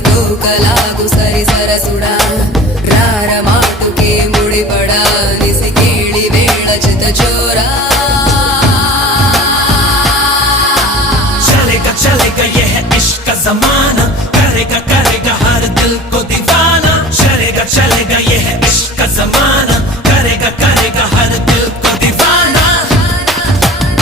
కోకలాగు సరి సరసుడా రార మాటుకే ముడిపడా నిసి కేళి వేళ చిత చోరా